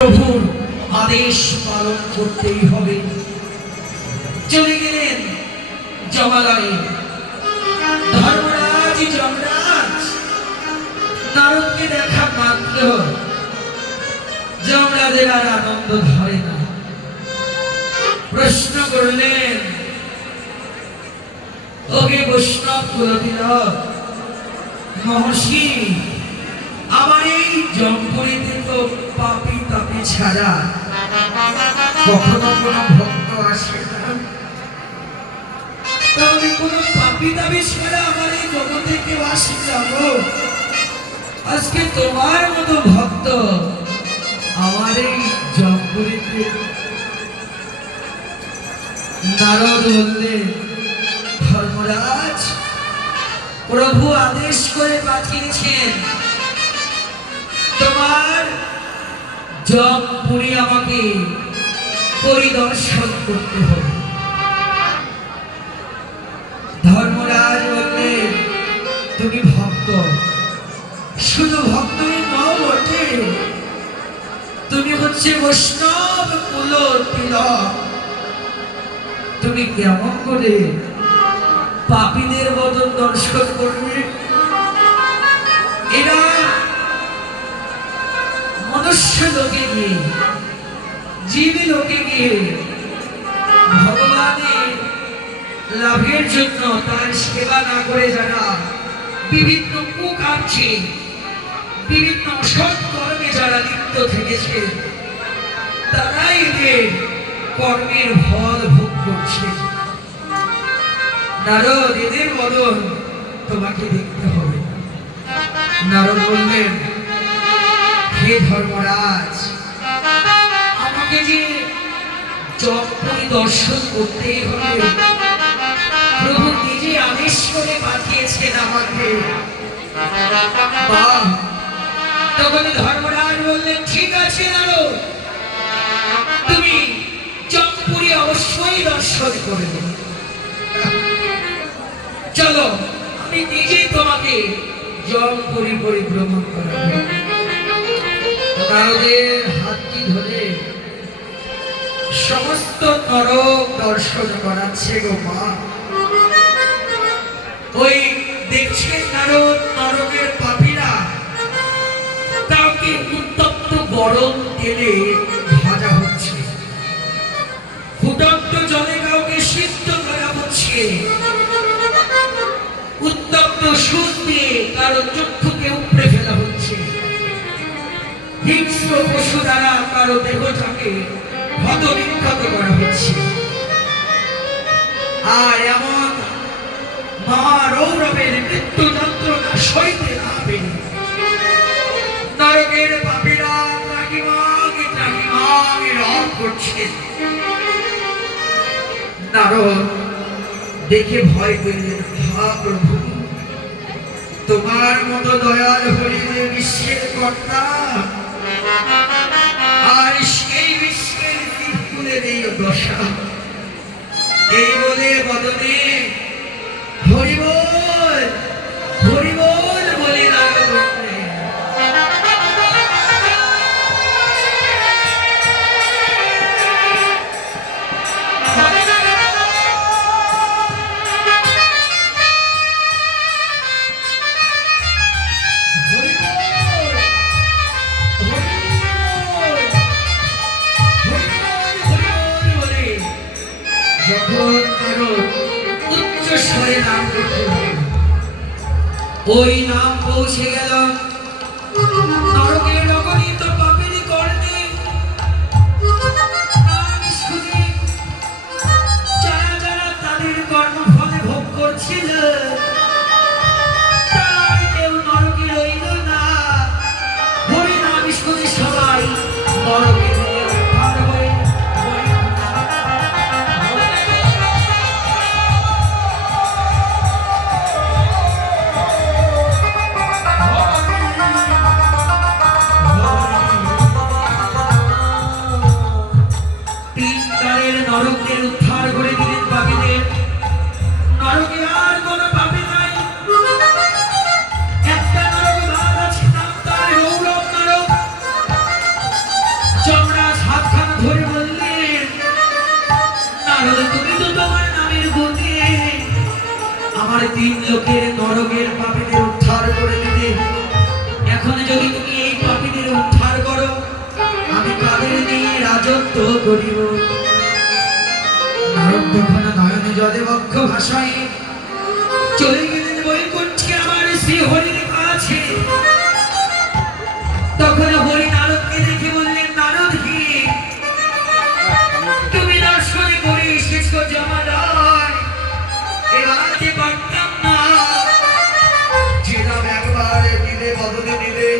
প্রভুর আদেশ পালন করতেই হবে। চলে গেলেন জমালয়ে। ধর্মরাজ যমরাজ নারদকে দেখা মাত্র যমরাজের আর আনন্দ ধরে না। প্রশ্ন করলেন, ওকে বৈষ্ণব কুলতিলক মহর্ষি, আমার এই জমপুরীতে তো পাপী তাপী ছাড়া কখনো কোনো ভক্ত আসে না, তাহলে কোনো পাপী তাপী ছাড়া আমার এই জগতে কেউ আসে যাব? আজকে তোমার মতো ভক্ত আমার এই জমপুরীতে। নারদ বললেন, ধর্মরাজ, প্রভু আদেশ করে পাঠিয়েছেন তোমার জমপুরী আমাকে পরিদর্শন করতে হবে। ধর্মরাজ বললেন, তুমি ভক্ত, শুধু ভক্তই নও বটে, তুমি হচ্ছে বৈষ্ণব কুলতিলক। তুমি কেমন করে পাপীদের বদন দর্শন করবে? এরা মনুষ্য লোকে গিয়ে, জীবী লোকে গিয়ে ভগবানের লাভের জন্য তার সেবা না করে যারা বিভিন্ন কুকার্যে, বিভিন্ন অসৎ কর্মে যারা লিপ্ত থেকেছে, তারাই এদের কর্মের ফল ভোগ করছে। নারদ, এদের বদন তোমাকে দেখতে হবে। নারদ বললেন, হে ধর্মরাজ, আমাকে যে জমপুরী দর্শন করতেই হবে, প্রভু নিজে আদেশ করে পাঠিয়েছেন আমাকে। তখন ধর্মরাজ বললেন, ঠিক আছে নারদ, তুমি জমপুরী অবশ্যই দর্শন করবে। চলো, আমি নিজেই তোমাকে জমপুরী পরিভ্রমণ করাবো। নারদের হাতটি ধরে সমস্ত নরক দর্শন করাচ্ছে গো মা। ওই দেখছেন নারদ, নরকের পাপীরা কাউকে উত্তপ্ত গরম তেলে ভাজা হচ্ছে, ফুটন্ত জলে কাউকে সিদ্ধ করা হচ্ছে, উত্তপ্ত সুর দিয়ে কারো চক্ষুকে উপড়ে ফেলা হচ্ছে, হিংস্র পশু দ্বারা কারো দেহটাকে ক্ষতবিক্ষত করা হচ্ছে। আর এমন মহারৌরবের মৃত্যু যন্ত্রণা সইতে না পেরে নরকের পাপীরা ত্রাহিমাগে ত্রাহিমাগে রব করছে। নারদ দেখে ভয় পেলেন, হা প্রভু, তোমার মতো দয়াল হরি যে বিশ্বের কর্তা, আর সেই বিশ্বের জীবকুলের এই দশা, এই বলে বদনে হরিবোল হরিবোল বলে নারদ বললেন, ওই নাম পৌঁছে গেল নরকের অগণিত পাপীর কর্ণে। যারা যারা তাদের কর্মফলে ভোগ করছিল, তারা কেউ নরকে রইল না। হরি নাম শুনে সবাই নরকে নরকের উদ্ধার করে দিলেন পাপীদের। নরকে আর কোনো পাপী নাই, একটা নরক ভাগ আছে, নাম তার গৌরব নরক। তিন লোকের নরকের পাপীদের উদ্ধার করে দিতে। এখন যদি তুমি এই পাপীদের উদ্ধার করো, আমি তাদের নিয়ে রাজত্ব করিব। নারদ তখন নয়নে জলে বক্ষ ভাষায় চলে গেলেন বৈকুণ্ঠে আমার শ্রী হরির কাছে। তখন হরি নারদকে দেখে বললেন, নারদ কি তুমি দর্শন করে এসেছো জমালয়, এবারে পারতাম না, যে নাম একবার নিলে বদলে নিলে